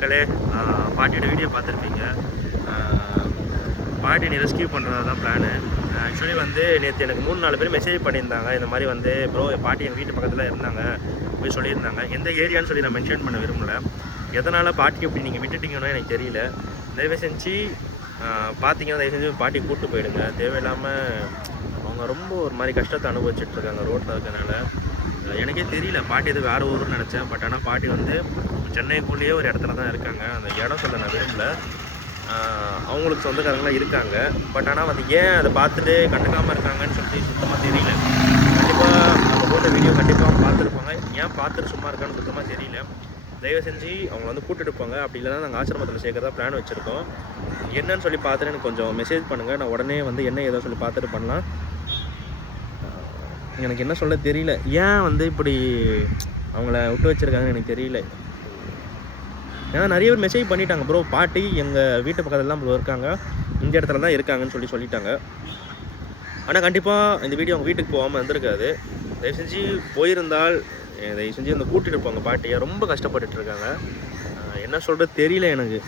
மக்களே, பாட்டியோட வீடியோ பார்த்துருப்பீங்க. பாட்டியை ரெஸ்கியூ பண்ணுறது தான் பிளானு. ஆக்சுவலி வந்து நேற்று எனக்கு 3-4 பேர் மெசேஜ் பண்ணியிருந்தாங்க. இந்த மாதிரி வந்து ப்ரோ பாட்டி எங்கள் வீட்டு பக்கத்தில் இருந்தாங்க போய் சொல்லியிருந்தாங்க. எந்த ஏரியான்னு சொல்லி நான் மென்ஷன் பண்ண விரும்பல. எதனால் பாட்டிக்கு இப்படி நீங்கள் விட்டுட்டீங்கன்னா எனக்கு தெரியல. தயவு செஞ்சு பார்த்தீங்கன்னா தயவு செஞ்சு பாட்டி கூப்பிட்டு போயிடுங்க. தேவையில்லாமல் அவங்க ரொம்ப ஒரு மாதிரி கஷ்டத்தை அனுபவிச்சுட்ருக்காங்க ரோட்டில் இருக்கனால. எனக்கே தெரியல பாட்டி எது வேறு ஊருன்னு நினச்சேன். பட் ஆனால் பாட்டி வந்து சென்னைக்குள்ளேயே ஒரு இடத்துல தான் இருக்காங்க. அந்த இடம் சொல்ல நான் விரும்பல. அவங்களுக்கு சொந்தக்காரங்களாம் இருக்காங்க. பட் ஆனால் வந்து ஏன் அதை பார்த்துட்டு கண்டுக்காமல் இருக்காங்கன்னு சொல்லி சுத்தமாக தெரியல. கண்டிப்பாக நம்ம போட்ட வீடியோ கண்டிப்பாக பார்த்துருப்பாங்க. ஏன் பார்த்துட்டு சும்மா இருக்கான்னு சுத்தமாக தெரியல. தயவு செஞ்சு அவங்க வந்து கூட்டிகிட்டு போங்க. அப்படி இல்லைனா நாங்கள் ஆசிரமத்தில் சேர்க்கறதா பிளான் வச்சுருக்கோம். என்னன்னு சொல்லி பார்த்துட்டு எனக்கு கொஞ்சம் மெசேஜ் பண்ணுங்கள். நான் உடனே வந்து என்ன ஏதோ சொல்லி பார்த்துட்டு பண்ணலாம். எனக்கு என்ன சொல்ல தெரியல. ஏன் வந்து இப்படி அவங்கள விட்டு வச்சுருக்காங்கன்னு எனக்கு தெரியல. ஏன்னா நிறைய பேர் மெசேஜ் பண்ணிட்டாங்க, ப்ரோ பாட்டி எங்கள் வீட்டு பக்கத்தில் தான் ப்ரோ இருக்காங்க, இந்த இடத்துல தான் இருக்காங்கன்னு சொல்லிட்டாங்க. ஆனால் கண்டிப்பாக இந்த வீடியோ அவங்க வீட்டுக்கு போகாமல் இருந்திருக்காது. தயவு செஞ்சு போயிருந்தால் தயவு செஞ்சு அந்த கூட்டிகிட்டு போங்க. பாட்டியை ரொம்ப கஷ்டப்பட்டுட்ருக்காங்க. என்ன சொல்கிறது தெரியல எனக்கு.